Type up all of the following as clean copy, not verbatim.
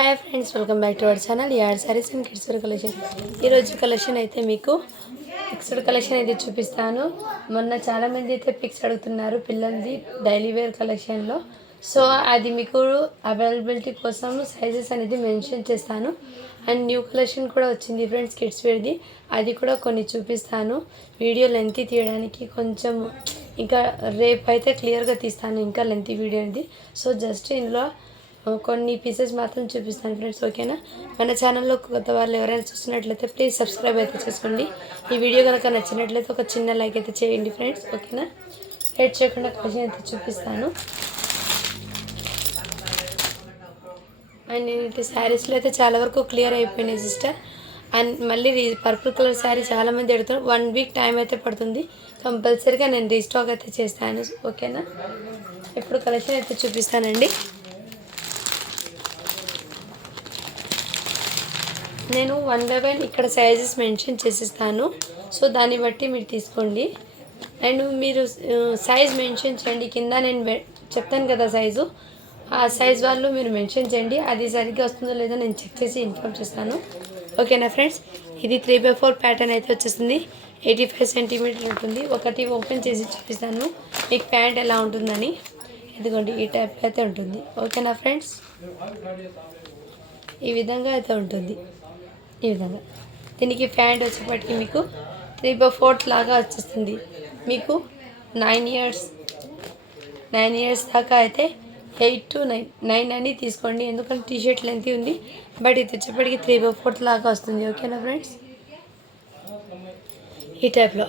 Hi friends, welcome back to our channel యాడ్ sarees and kids wear collection. ఈరోజు collection అయితే మీకు fixed collection అయితే చూపిస్తాను. మొన్న చాలామంది అయితే పిక్స్ అడుగుతున్నారు పిల్లలది డైలీ వేర్ కలెక్షన్లో. సో అది మీకు అవైలబిలిటీ కోసం సైజెస్ అనేది మెన్షన్ చేస్తాను. అండ్ న్యూ కలెక్షన్ కూడా వచ్చింది ఫ్రెండ్స్ కిడ్స్ వేర్ది, అది కూడా కొన్ని చూపిస్తాను. వీడియో లెంత్ తీయడానికి కొంచెం ఇంకా రేపు అయితే క్లియర్గా తీస్తాను, ఇంకా లెంత్ వీడియో అనేది. సో జస్ట్ ఇందులో కొన్ని పీసెస్ మాత్రం చూపిస్తాను ఫ్రెండ్స్, ఓకేనా. మన ఛానల్లో కొత్త వాళ్ళు ఎవరైనా చూస్తున్నట్లయితే ప్లీజ్ సబ్స్క్రైబ్ అయితే చేసుకోండి. ఈ వీడియో కనుక నచ్చినట్లయితే ఒక చిన్న లైక్ అయితే చేయండి ఫ్రెండ్స్, ఓకేనా. లేట్ చేయకుండా కలెక్షన్ అయితే చూపిస్తాను. అండ్ నేనైతే శారీస్లో అయితే చాలా వరకు క్లియర్ అయిపోయినాయి సిస్టర్. అండ్ మళ్ళీ పర్పుల్ కలర్ శారీ చాలామంది అడుగుతారు. 1 వీక్ టైం అయితే పడుతుంది, కంపల్సరీగా నేను రీస్టాక్ అయితే చేస్తాను, ఓకేనా. ఇప్పుడు కలెక్షన్ అయితే చూపిస్తానండి. నేను 1 by 1 ఇక్కడ సైజెస్ మెన్షన్ చేసిస్తాను. సో దాన్ని బట్టి మీరు తీసుకోండి. అండ్ మీరు సైజ్ మెన్షన్ చేయండి కింద, నేను చెప్తాను కదా సైజు, ఆ సైజ్ వాళ్ళు మీరు మెన్షన్ చేయండి. అది సరిగ్గా వస్తుందో లేదో నేను చెక్ చేసి ఇన్ఫార్మ్ చేస్తాను, ఓకేనా ఫ్రెండ్స్. ఇది 3/4 ప్యాటర్న్ అయితే వచ్చేస్తుంది. 85 సెంటీమీటర్ ఉంటుంది. ఒకటి ఓపెన్ చేసి చూపిస్తాను మీకు ప్యాంట్ ఎలా ఉంటుందని. ఇదిగోండి ఈ టైప్ అయితే ఉంటుంది, ఓకేనా ఫ్రెండ్స్. ఈ విధంగా అయితే ఉంటుంది. ఈ విధంగా దీనికి ప్యాంట్ వచ్చేప్పటికి మీకు 3/4 లాగా వచ్చేస్తుంది. మీకు 9 ఇయర్స్ దాకా అయితే 8 to 9 అని తీసుకోండి, ఎందుకంటే టీషర్ట్ లెంత్ ఉంది. బట్ ఇది వచ్చేప్పటికి 3/4 లాగా వస్తుంది, ఓకేనా ఫ్రెండ్స్. ఈ టైప్లో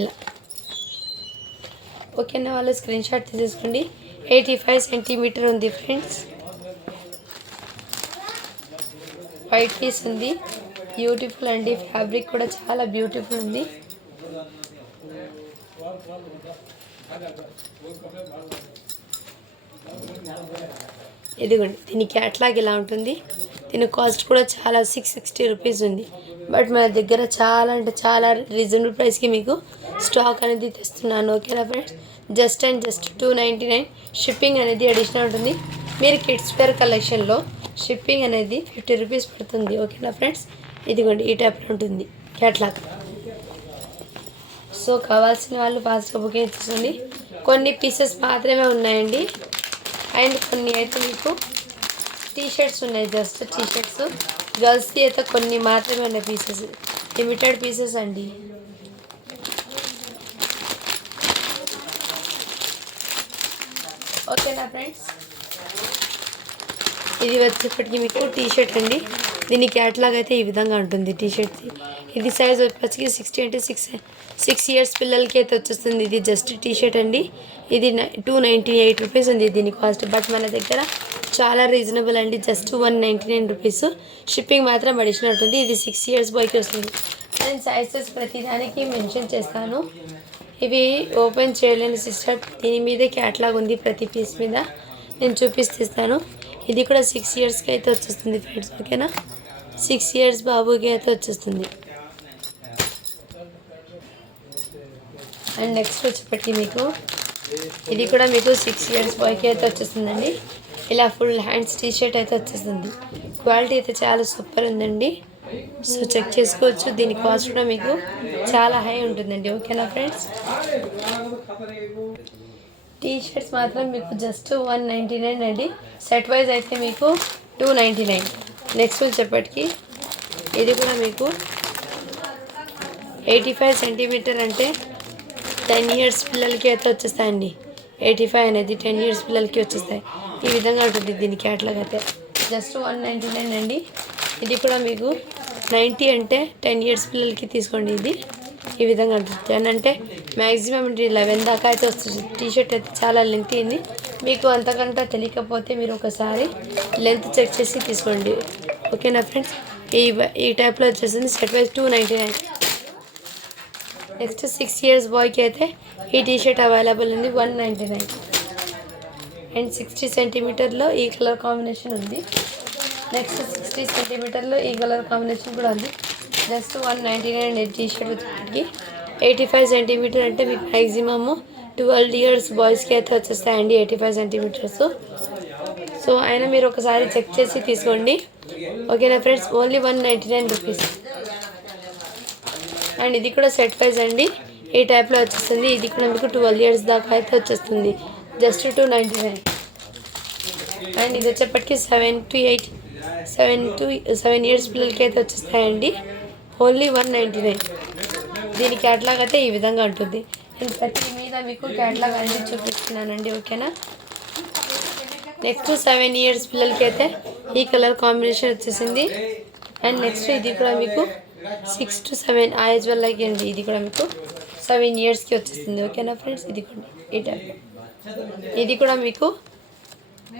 ఇలా, ఓకేనా. వాళ్ళు స్క్రీన్ షాట్ తీసేసుకోండి. 85 సెంటీమీటర్ ఉంది ఫ్రెండ్స్. వైట్ పీస్ ఉంది, బ్యూటిఫుల్ అండి. ఫ్యాబ్రిక్ కూడా చాలా బ్యూటిఫుల్ ఉంది. ఇదిగోండి దీని క్యాట్లాగ్ ఇలా ఉంటుంది. దీని కాస్ట్ కూడా చాలా 660 రూపీస్ ఉంది. బట్ మన దగ్గర చాలా అంటే చాలా రీజనబుల్ ప్రైస్కి మీకు స్టాక్ అనేది తెస్తున్నాను, ఓకేనా ఫ్రెండ్స్. జస్ట్ 299. షిప్పింగ్ అనేది అడిషనల్ ఉంటుంది. మీరు కిడ్స్ వేర్ కలెక్షన్లో షిప్పింగ్ అనేది 50 రూపీస్ పడుతుంది, ఓకేనా ఫ్రెండ్స్. ఇదిగోండి ఈ టైప్లో ఉంటుంది క్యాట్లాగ్. సో కావాల్సిన వాళ్ళు ఫాస్ట్గా బుకింగ్ చేసుకోండి. కొన్ని పీసెస్ మాత్రమే ఉన్నాయండి. అండ్ కొన్ని అయితే మీకు టీషర్ట్స్ ఉన్నాయి, జస్ట్ టీషర్ట్స్ గర్ల్స్కి అయితే కొన్ని మాత్రమే ఉన్నాయి పీసెస్, లిమిటెడ్ పీసెస్ అండి. ఓకేనా ఫ్రెండ్స్. ఇది వచ్చేప్పటికి మీకు టీషర్ట్ అండి. దీని క్యాట్లాగ్ అయితే ఈ విధంగా ఉంటుంది టీషర్ట్ది. ఇది సైజ్ వచ్చేసి 60 అంటే 6 ఇయర్స్ పిల్లలకి అయితే వచ్చేస్తుంది. ఇది జస్ట్ టీషర్ట్ అండి. ఇది 298 రూపీస్ ఉంది దీని కాస్ట్. బట్ మన దగ్గర చాలా రీజనబుల్ అండి, జస్ట్ 199 రూపీస్. షిప్పింగ్ మాత్రం అడిషనల్ ఉంటుంది. ఇది 6 ఇయర్స్ బాయ్కి వస్తుంది. నేను సైజెస్ ప్రతిదానికి మెన్షన్ చేస్తాను. ఇవి ఓపెన్ చేయలేని సిస్టర్, దీని మీదే క్యాట్లాగ్ ఉంది ప్రతి పీస్ మీద, నేను చూపిస్తాను. ఇది కూడా 6 ఇయర్స్కి అయితే వచ్చేస్తుంది ఫ్రెండ్స్, ఓకేనా. 6 ఇయర్స్ బాబుకి అయితే వచ్చేస్తుంది. అండ్ నెక్స్ట్ వచ్చేప్పటికి మీకు ఇది కూడా మీకు 6 ఇయర్స్ బాయ్కి అయితే వచ్చేస్తుందండి. ఇలా ఫుల్ హ్యాండ్స్ టీషర్ట్ అయితే వచ్చేస్తుంది. క్వాలిటీ అయితే చాలా సూపర్ ఉందండి. సో చెక్ చేసుకోవచ్చు. దీని కాస్ట్ కూడా మీకు చాలా హై ఉంటుందండి, ఓకేనా ఫ్రెండ్స్. టీషర్ట్స్ మాత్రం మీకు జస్ట్ 199 అండి. సెట్ వైజ్ అయితే మీకు 299. నెక్స్ట్ వచ్చేప్పటికి ఇది కూడా మీకు 85 సెంటీమీటర్ అంటే 10 ఇయర్స్ పిల్లలకి అయితే వచ్చేస్తాయండి. 85 అనేది 10 ఇయర్స్ పిల్లలకి వచ్చేస్తాయి. ఈ విధంగా ఉంటుంది దీని క్యాట్లాగ్ అయితే. జస్ట్ 199 అండి. ఇది కూడా మీకు 90 అంటే 10 ఇయర్స్ పిల్లలకి తీసుకోండి. ఇది ఈ విధంగా ఉంటుంది. 10 అంటే మ్యాక్సిమం 11 దాకా అయితే వస్తుంది. టీషర్ట్ అయితే చాలా లెంత్ అయింది. మీకు అంతకంటే తెలియకపోతే మీరు ఒకసారి లెంత్ చెక్ చేసి తీసుకోండి, ఓకేనా ఫ్రెండ్స్. ఈ టైప్లో వచ్చేసింది. Set wise 299. నెక్స్ట్ 6 ఇయర్స్ బాయ్కి అయితే ఈ టీషర్ట్ అవైలబుల్ ఉంది, 199. అండ్ 60 సెంటీమీటర్లో ఈ కలర్ కాంబినేషన్ ఉంది. నెక్స్ట్ 60 సెంటీమీటర్లో ఈ కలర్ కాంబినేషన్ కూడా ఉంది. Just 199 T shirt వచ్చేటికి. 85 సెంటీమీటర్ అంటే మీకు మ్యాక్సిమము 12 ఇయర్స్ బాయ్స్కి అయితే వచ్చేస్తాయండి 85 సెంటీమీటర్స్. సో అయినా మీరు ఒకసారి చెక్ చేసి తీసుకోండి, ఓకేనా ఫ్రెండ్స్. Only 199 rupees. అండ్ ఇది కూడా సెట్ వైజ్ అండి, ఈ టైప్లో వచ్చేస్తుంది. ఇది కూడా మీకు 12 ఇయర్స్ దాకా అయితే వచ్చేస్తుంది, జస్ట్ 299. అండ్ ఇది వచ్చేప్పటికి 7 ఇయర్స్ పిల్లలకి అయితే వచ్చేస్తాయండి, ఓన్లీ 199. దీని క్యాటలాగ్ అయితే ఈ విధంగా ఉంటుంది. నేను ప్రతి మీద మీకు క్యాటలాగ్ అనేది చూపిస్తున్నానండి, ఓకేనా. నెక్స్ట్ 7 ఇయర్స్ పిల్లలకి అయితే ఈ కలర్ కాంబినేషన్ వచ్చేసింది. అండ్ నెక్స్ట్ ఇది కూడా మీకు 6 to 7 ఆ ఏజ్ వాళ్ళకి అండి, ఇది కూడా మీకు 7 ఇయర్స్కి వచ్చేస్తుంది, ఓకేనా ఫ్రెండ్స్. ఇది కూడా ఈ టైప్, ఇది కూడా మీకు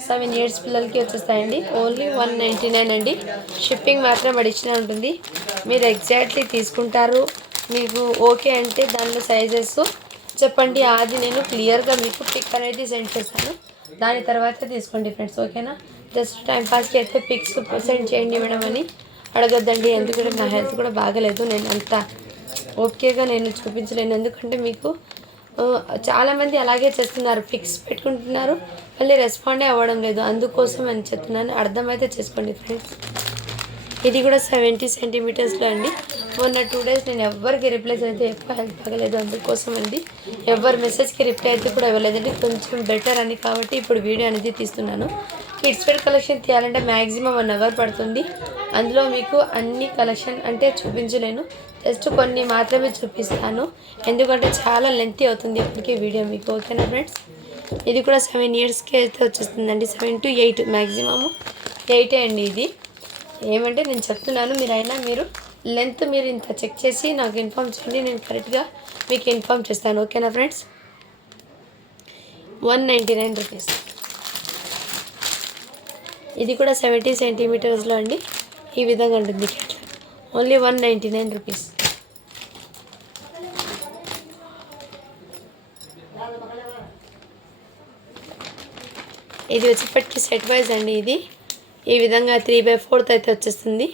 7 ఇయర్స్ పిల్లలకి వచ్చేస్తాయండి, ఓన్లీ 199 అండి. షిప్పింగ్ మాత్రం అడిషనల్ ఉంటుంది. మీరు ఎగ్జాక్ట్లీ తీసుకుంటారు, మీకు ఓకే అంటే దానిలో సైజెస్ చెప్పండి, అది నేను క్లియర్గా మీకు పిక్ అనేది సెండ్ చేస్తాను. దాని తర్వాత తీసుకోండి ఫ్రెండ్స్, ఓకేనా. జస్ట్ టైంపాస్కి అయితే పిక్స్ సెండ్ చేయండి మేడం అని అడగద్దండి, ఎందుకంటే నా హెల్త్ కూడా బాగలేదు, నేను అంత ఓకేగా నేను చూపించలేను. ఎందుకంటే మీకు చాలామంది అలాగే చేస్తున్నారు, పిక్స్ పెట్టుకుంటున్నారు, మళ్ళీ రెస్పాండే అవ్వడం లేదు, అందుకోసం అని చెప్తున్నాను, అర్థమైతే చేసుకోండి ఫ్రెండ్స్. ఇది కూడా 70 సెంటీమీటర్స్లో అండి. మొన్న 2 days నేను ఎవరికి రిప్లైస్ అయితే ఎక్కువ హెల్ప్ అవ్వలేదు, అందుకోసం అండి. ఎవరి మెసేజ్కి రిప్లై అయితే కూడా ఇవ్వలేదండి, కొంచెం బెటర్ అని, కాబట్టి ఇప్పుడు వీడియో అనేది తీస్తున్నాను. కిడ్స్ వేర్ కలెక్షన్ తీయాలంటే మ్యాక్సిమం 1 hour పడుతుంది. అందులో మీకు అన్ని కలెక్షన్ అంటే చూపించలేను, జస్ట్ కొన్ని మాత్రమే చూపిస్తాను, ఎందుకంటే చాలా లెంతీ అవుతుంది ఇప్పటికీ వీడియో మీకు, ఓకేనా ఫ్రెండ్స్. ఇది కూడా 7 ఇయర్స్కి అయితే వచ్చేస్తుందండి, 7 to 8, మ్యాక్సిమము 8 అండి. ఇది ఏమంటే నేను చెప్తున్నాను, మీరు లెంత్ మీరు ఇంత చెక్ చేసి నాకు ఇన్ఫామ్ చేయండి, నేను కరెక్ట్గా మీకు ఇన్ఫామ్ చేస్తాను, ఓకేనా ఫ్రెండ్స్. 199 రూపీస్. ఇది కూడా 70 సెంటీమీటర్స్లో అండి, ఈ విధంగా ఉంటుంది క్యాట్లాగ్, ఓన్లీ 199 రూపీస్. ఇది వచ్చేప్పటికి సెట్ వైజ్ అండి, ఇది ఈ విధంగా 3/4 అయితే వచ్చేస్తుంది.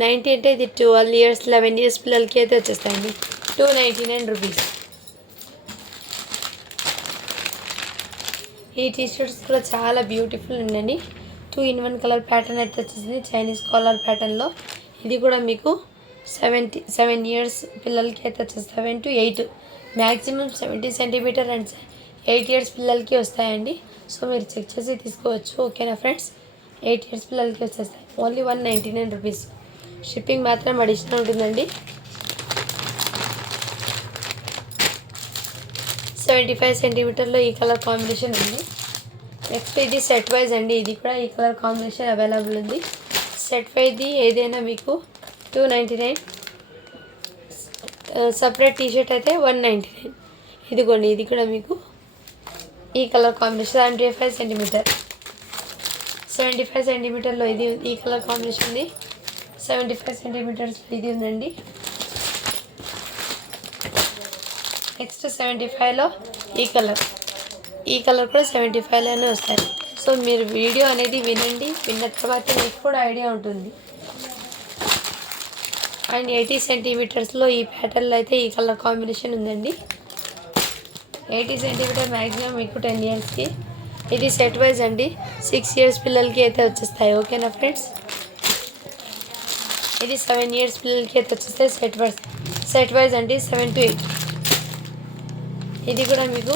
90 అంటే ఇది 12 ఇయర్స్ 11 ఇయర్స్ పిల్లలకి అయితే వచ్చేస్తాయండి, 299 రూపీస్. ఈ టీషర్ట్స్ కూడా చాలా బ్యూటిఫుల్ ఉందండి, 2 in 1 కలర్ ప్యాటర్న్ అయితే వచ్చేసింది, చైనీస్ కాలర్ ప్యాటర్న్లో. ఇది కూడా మీకు 7 ఇయర్స్ పిల్లలకి అయితే వచ్చేస్తుంది, 7 to 8, maximum 70 centimeter and 8 years పిల్లలకి వస్తాయండి. సో మీరు చెక్ చేసి తీసుకోవచ్చు, ఓకేనా ఫ్రెండ్స్. 8 ఇయర్స్ పిల్లలకి వచ్చేస్తాయి, ఓన్లీ 199 రూపీస్. షిప్పింగ్ మాత్రం అడిషనల్ ఉంటుందండి. 75 సెంటీమీటర్లో ఈ కలర్ కాంబినేషన్ ఉంది. నెక్స్ట్ ఇది సెట్ వైజ్ అండి, ఇది కూడా ఈ కలర్ కాంబినేషన్ అవైలబుల్ ఉంది. సెట్ వైజ్ది ఏదైనా మీకు 299, సపరేట్ టీషర్ట్ అయితే 199. ఇదిగోండి, ఇది కూడా మీకు ఈ కలర్ కాంబినేషన్ 75 సెంటీమీటర్, 75 సెంటీమీటర్లో ఇది ఈ కలర్ కాంబినేషన్ ఉంది, 75 సెంటీమీటర్స్లో ఇది ఉందండి. నెక్స్ట్ 75లో ఈ కలర్ కూడా 75లోనే వస్తాయి. సో మీరు వీడియో అనేది వినండి, విన్న తర్వాత మీకు కూడా ఐడియా ఉంటుంది. అండ్ 80 సెంటీమీటర్స్లో ఈ ప్యాటర్న్లో అయితే ఈ కలర్ కాంబినేషన్ ఉందండి. 80 సెంటీమీటర్ మ్యాక్సిమం మీకు 10 ఇయర్స్కి. ఇది సెట్ వైజ్ అండి, 6 ఇయర్స్ పిల్లలకి అయితే వచ్చేస్తాయి, ఓకేనా ఫ్రెండ్స్. ఇది 7 ఇయర్స్ పిల్లలకి అయితే వచ్చేస్తాయి, సెట్ వైజ్ అండి, 7 to 8. ఇది కూడా మీకు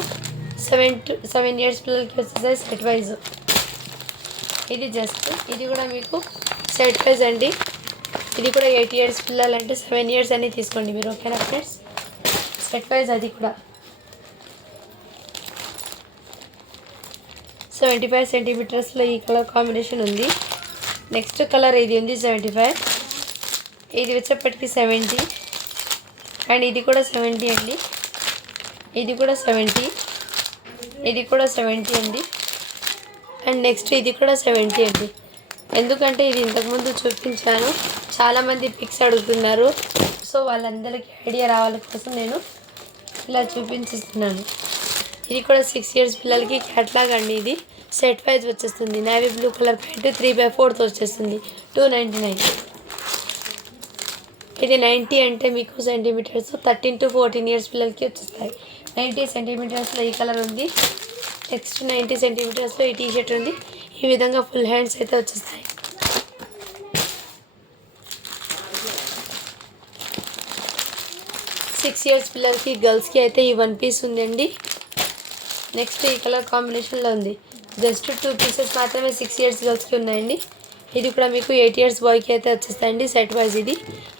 7 ఇయర్స్ పిల్లలకి వచ్చేస్తాయి, సెట్ వైజ్. ఇది కూడా మీకు సెట్ వైజ్ అండి. ఇది కూడా 8 ఇయర్స్ పిల్లలు అంటే 7 ఇయర్స్ అని తీసుకోండి మీరు, ఓకేనా ఫ్రెండ్స్. సెట్ వైజ్ అది కూడా 75 సెంటీమీటర్స్లో ఈ కలర్ కాంబినేషన్ ఉంది. నెక్స్ట్ కలర్ ఇది ఉంది 75, ఇది వచ్చేప్పటికి 70. అండ్ ఇది కూడా 70 అండి, ఇది కూడా 70, ఇది కూడా 70 అండి. అండ్ నెక్స్ట్ ఇది కూడా 70 అండి. ఎందుకంటే ఇది ఇంతకుముందు చూపించాను, చాలామంది పిక్స్ అడుగుతున్నారు, సో వాళ్ళందరికీ ఐడియా రావాలి కోసం నేను ఇలా చూపించిస్తున్నాను. ఇది కూడా 6 ఇయర్స్ పిల్లలకి క్యాట్లాగ్ అండి. ఇది సెట్ వైజ్ వచ్చేస్తుంది, నేవీ బ్లూ కలర్ ప్యాంటు 3/4 వచ్చేస్తుంది, 299. ఇది 90 అంటే మీకు సెంటీమీటర్స్ 13 to 14 ఇయర్స్ పిల్లలకి వచ్చేస్తాయి. 90 సెంటీమీటర్స్లో ఈ కలర్ ఉంది. నెక్స్ట్ 90 సెంటీమీటర్స్లో ఈ టీషర్ట్ ఉంది. ఈ ఈ విధంగా ఫుల్ హ్యాండ్స్ అయితే వచ్చేస్తాయి. 6 ఇయర్స్ పిల్లలకి గర్ల్స్కి అయితే ఈ 1 పీస్ ఉందండి. నెక్స్ట్ ఈ కలర్ కాంబినేషన్లో ఉంది. జస్ట్ 2 పీసెస్ మాత్రమే 6 ఇయర్స్ గర్ల్స్కి ఉన్నాయండి. ఇది కూడా మీకు 8 ఇయర్స్ బాయ్కి అయితే వచ్చేస్తాయండి. సెట్ వైజ్ ఇది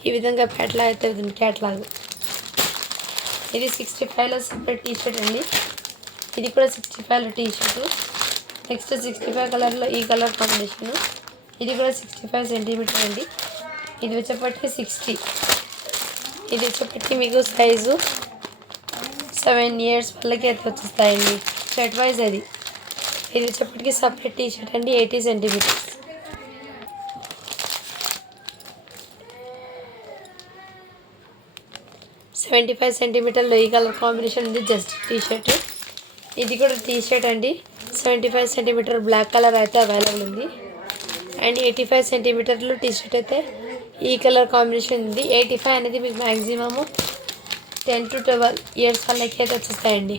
ఈ విధంగా క్యాట్లాగ్ అయితే ఉంది. క్యాట్లాగ్ ఇది 65లో సెపరేట్ టీషర్ట్ అండి. ఇది కూడా 65లో టీషర్ట్. నెక్స్ట్ 65 కలర్లో ఈ కలర్ కాంబినేషన్. ఇది కూడా 65 సెంటీమీటర్ అండి. ఇది వచ్చేప్పటికి 60. ఇది వచ్చేప్పటికి మీకు సైజు 7 ఇయర్స్ వాళ్ళకి అయితే వచ్చేస్తాయండి. షర్ట్ వైజ్ అది. ఇది వచ్చేప్పటికి సపరేట్ టీషర్ట్ అండి. 80 సెంటీమీటర్స్. $75 సెంటీమీటర్లో ఈ కలర్ కాంబినేషన్ ఉంది. Just T-shirt. ఇది కూడా టీషర్ట్ అండి. 75 సెంటీమీటర్ బ్లాక్ కలర్ అయితే అవైలబుల్ ఉంది. అండ్ 85 సెంటీమీటర్లు టీషర్ట్ అయితే ఈ కలర్ కాంబినేషన్ ఉంది. 85 అనేది మీకు మ్యాక్సిమము 10 to 12 ఇయర్స్ వాళ్ళకి అయితే వచ్చేస్తాయండి.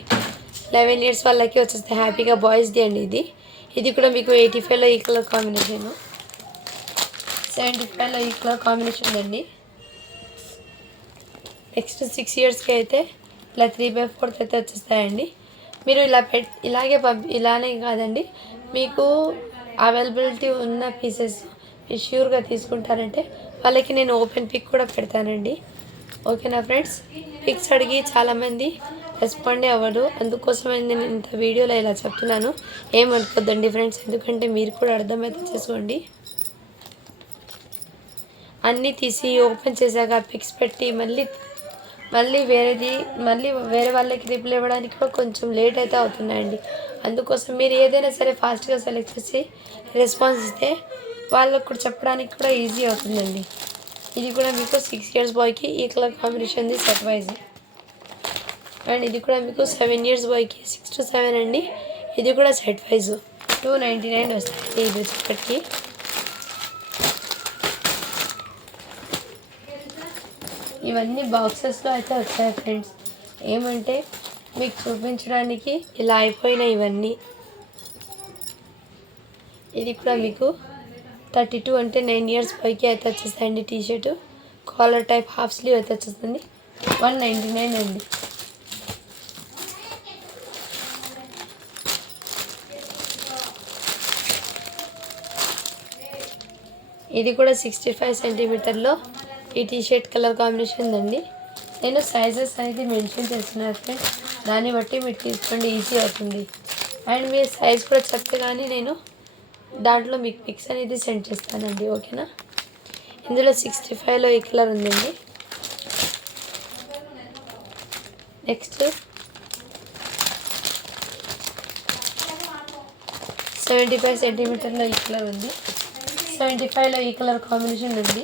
11 ఇయర్స్ వాళ్ళకి వచ్చేస్తాయి హ్యాపీగా. బాయ్స్ది అండి ఇది. ఇది కూడా మీకు 85లో ఈ కలర్ కాంబినేషను. 75లో ఈ కలర్ కాంబినేషన్ ఉందండి. నెక్స్ట్ 6 ఇయర్స్కి అయితే ఇలా 3/4 అయితే వచ్చేస్తాయండి. మీరు ఇలానే కాదండి, మీకు అవైలబిలిటీ ఉన్న పీసెస్ మీరు ష్యూర్గా తీసుకుంటారంటే వాళ్ళకి నేను ఓపెన్ పిక్ కూడా పెడతానండి. ఓకేనా ఫ్రెండ్స్? పిక్స్ అడిగి చాలామంది రెస్పాండే అవ్వదు. అందుకోసమే నేను ఇంత వీడియోలో ఇలా చెప్తున్నాను. ఏమనుకోద్దండి ఫ్రెండ్స్, ఎందుకంటే మీరు కూడా అర్థమైతే చేసుకోండి. అన్నీ తీసి ఓపెన్ చేశాక పిక్స్ పెట్టి మళ్ళీ వేరే వాళ్ళకి రిప్లై ఇవ్వడానికి కూడా కొంచెం లేట్ అయితే అవుతున్నాయండి. అందుకోసం మీరు ఏదైనా సరే ఫాస్ట్గా సెలెక్ట్ చేసి రెస్పాన్స్ ఇస్తే వాళ్ళకు కూడా చెప్పడానికి కూడా ఈజీ అవుతుందండి. ఇది కూడా మీకు 6 ఇయర్స్ బాయ్కి ఈ కలర్ కాంబినేషన్ ఉంది సెట్ వైజ్. అండ్ ఇది కూడా మీకు 7 ఇయర్స్ బాయ్కి 6 to 7 అండి. ఇది కూడా సెట్ వైజ్ $299 వస్తాయండి. ఇది వచ్చేప్పటికి ఇవన్నీ బాక్సెస్లో అయితే వచ్చాయి ఫ్రెండ్స్. ఏమంటే మీకు చూపించడానికి ఇలా అయిపోయినాయి ఇవన్నీ. ఇది కూడా మీకు 32 అంటే 9 ఇయర్స్ పైకి అయితే వచ్చేస్తాయండి. T-shirt collar type half sleeve అయితే వచ్చేస్తుంది. $199 అండి. ఇది కూడా 65 సెంటీమీటర్లో ఈ టీషర్ట్ కలర్ కాంబినేషన్ ఉందండి. నేను సైజెస్ అనేది మెన్షన్ చేస్తున్నాను ఫ్రెండ్స్, దాన్ని బట్టి మీరు తీసుకోండి, ఈజీ అవుతుంది. అండ్ మీరు సైజ్ కూడా చెప్తే కానీ నేను దాంట్లో మీకు పిక్స్ అనేది సెండ్ చేస్తానండి. ఓకేనా? ఇందులో 65లో ఈ కలర్ ఉందండి. నెక్స్ట్ 75 సెంటీమీటర్లో ఈ కలర్ ఉంది. 75లో ఈ కలర్ కాంబినేషన్ ఉంది.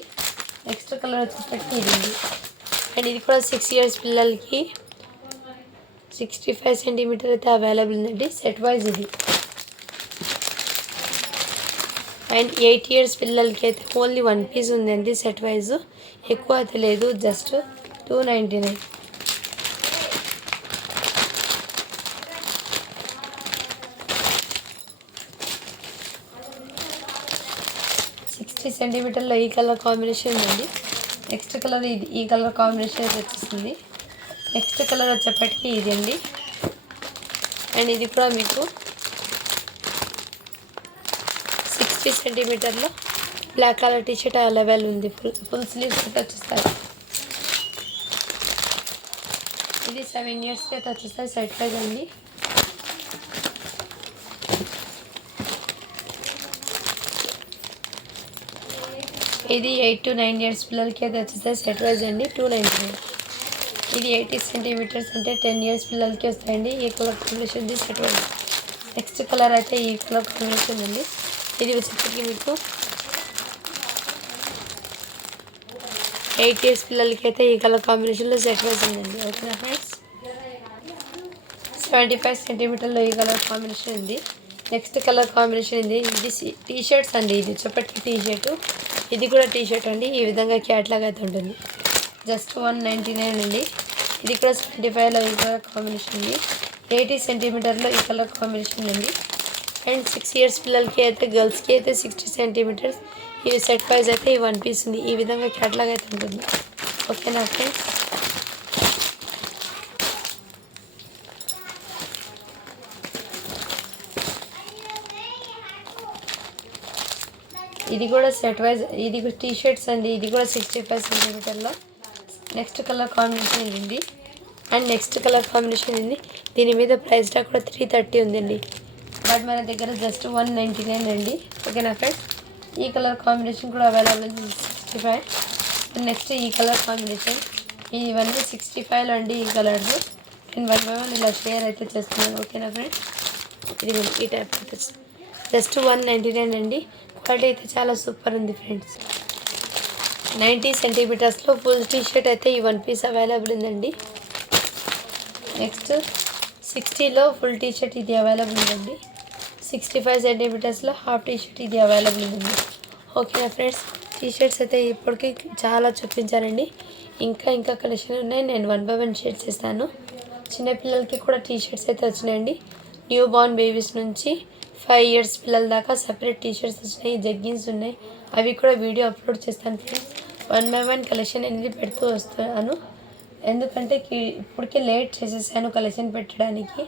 నెక్స్ట్ కలర్ వచ్చేసరికి ఇది ఉంది. అండ్ ఇది కూడా 6 ఇయర్స్ పిల్లలకి 65 సెంటీమీటర్ అయితే అవైలబుల్ ఉందండి. సెట్ వైజ్ ఇది. అండ్ 8 ఇయర్స్ పిల్లలకి అయితే ఓన్లీ 1 పీస్ ఉందండి. సెట్ వైజ్ ఎక్కువ అయితే లేదు, జస్ట్ $299. సెంటీమీటర్లో ఈ కలర్ కాంబినేషన్ ఉందండి. నెక్స్ట్ కలర్ ఇది, ఈ కలర్ కాంబినేషన్ అయితే వచ్చేస్తుంది. నెక్స్ట్ కలర్ వచ్చేప్పటికి ఇది అండి. అండ్ ఇది కూడా మీకు 60 సెంటీమీటర్లో బ్లాక్ కలర్ టీషర్ట్ అవైలబుల్ ఉంది. ఫుల్ స్లీవ్స్ అయితే వచ్చేస్తాయి. ఇది 7 ఇయర్స్కి అయితే వచ్చేస్తాయి. సెట్ వైజ్ అండి. ఇది 8 to 9 ఇయర్స్ పిల్లలకి అయితే వచ్చేస్తాయి. సెట్ వైజ్ అండి. $299. ఇది 80 సెంటీమీటర్స్ అంటే 10 ఇయర్స్ పిల్లలకి వస్తాయండి. ఈ కలర్ కాంబినేషన్ ఉంది. Set wise. నెక్స్ట్ కలర్ అయితే ఈ కలర్ కాంబినేషన్ ఉంది. ఇది వచ్చేప్పటికి మీకు 8 ఇయర్స్ పిల్లలకి అయితే ఈ కలర్ కాంబినేషన్లో సెట్ వైజ్ ఉందండి. ఓకేనా ఫ్రెండ్స్? 75 సెంటీమీటర్లో ఈ కలర్ కాంబినేషన్ ఉంది. నెక్స్ట్ కలర్ కాంబినేషన్ ఉంది. ఇది టీషర్ట్స్ అండి. ఇది వచ్చేప్పటికి టీషర్టు, ఇది కూడా టీషర్ట్ అండి. ఈ విధంగా క్యాట్లాగ్ అయితే ఉంటుంది. జస్ట్ $199 అండి. ఇది కూడా 75లో ఈ కలర్ కాంబినేషన్ ఉంది. 80 సెంటీమీటర్లో ఈ కలర్ కాంబినేషన్ ఉంది. అండ్ 6 ఇయర్స్ పిల్లలకి అయితే గర్ల్స్కి అయితే 60 సెంటీమీటర్స్. ఇవి సెట్ వైజ్ అయితే ఈ 1 పీస్ ఉంది. ఈ విధంగా క్యాటలాగ్ అయితే ఉంటుంది. ఓకేనా ఫ్రెండ్స్. ఇది కూడా సెట్ వైజ్, ఇది టీ షర్ట్స్ అండి. ఇది కూడా 65 సెంటీమీటర్లో. నెక్స్ట్ కలర్ కాంబినేషన్ ఇది అండ్ నెక్స్ట్ కలర్ కాంబినేషన్ ఇది. దీని మీద ప్రైస్ టాగ్ కూడా 330 ఉందండి. బట్ మన దగ్గర జస్ట్ 199 అండి. ఓకేనా ఫ్రెండ్స్. ఈ కలర్ కాంబినేషన్ కూడా అవైలబుల్ ఉంది 65. నెక్స్ట్ ఈ కలర్ కాంబినేషన్, ఇవన్నీ 65లో అండి ఈ కలర్స్. నేను 1 by 1 ఇలా షేర్ అయితే చేస్తున్నాను. ఓకేనా ఫ్రెండ్స్. ఇది ఈ టైప్ అయితే జస్ట్ 199 అండి. క్వాలిటీ అయితే చాలా సూపర్ ఉంది ఫ్రెండ్స్. 90 సెంటీమీటర్స్లో ఫుల్ టీ షర్ట్ అయితే ఈ 1 పీస్ అవైలబుల్ ఉందండి. నెక్స్ట్ 60లో ఫుల్ టీ షర్ట్ ఇది అవైలబుల్ ఉందండి. 65 సెంటీమీటర్స్లో హాఫ్ టీ షర్ట్ ఇది అవైలబుల్ ఉంది. ఓకేనా ఫ్రెండ్స్. టీ షర్ట్స్ అయితే ఇప్పటికీ చాలా చూపించానండి. ఇంకా కలెక్షన్ ఉన్నాయి. నేను 1 by 1 షేర్ చేస్తాను. చిన్నపిల్లలకి కూడా టీ షర్ట్స్ అయితే వచ్చినాయండి. న్యూ బార్న్ బేబీస్ నుంచి 5 ఇయర్స్ పిల్లల దాకా సపరేట్ టీ షర్ట్స్ వచ్చినాయి. జగ్గిన్స్ ఉన్నాయి. అవి కూడా వీడియో అప్లోడ్ చేస్తాను ఫ్రెండ్స్. 1 by 1 కలెక్షన్ అనేది పెడుతూ వస్తాను. ఎందుకంటే ఇప్పటికే లేట్ చేసేసాను కలెక్షన్ పెట్టడానికి.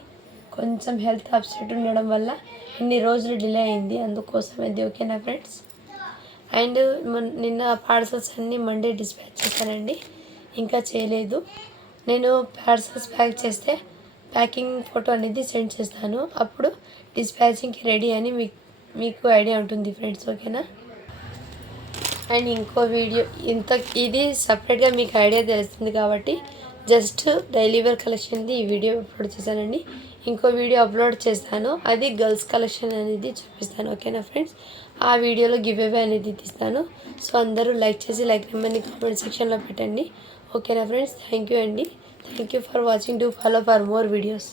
కొంచెం హెల్త్ అప్సెట్ ఉండడం వల్ల ఇన్ని రోజులు డిలే అయింది. అందుకోసం అది. ఓకేనా ఫ్రెండ్స్. అండ్ నిన్న పార్సల్స్ అన్నీ మండే డిస్పాచ్ చేశానండి. ఇంకా చేయలేదు. నేను పార్సల్స్ ప్యాక్ చేస్తే ప్యాకింగ్ ఫోటో అనేది సెండ్ చేస్తాను. అప్పుడు డిస్పాచింగ్కి రెడీ అని మీకు ఐడియా ఉంటుంది ఫ్రెండ్స్. ఓకేనా. అండ్ ఇంకో వీడియో ఇది సపరేట్గా మీకు ఐడియా తెలుస్తుంది కాబట్టి జస్ట్ డైలీ వేర్ కలెక్షన్ది ఈ వీడియో అప్లోడ్ చేశానండి. ఇంకో వీడియో అప్లోడ్ చేస్తాను. అది గర్ల్స్ కలెక్షన్ అనేది చూపిస్తాను. ఓకేనా ఫ్రెండ్స్. ఆ వీడియోలో గివ్ అవే అనేది తీస్తాను. సో అందరూ లైక్ చేసి లైక్ నెంబర్ని కామెంట్ సెక్షన్లో పెట్టండి. ఓకేనా ఫ్రెండ్స్. థ్యాంక్ యూ అండి. Thank you for watching. Do follow for more videos.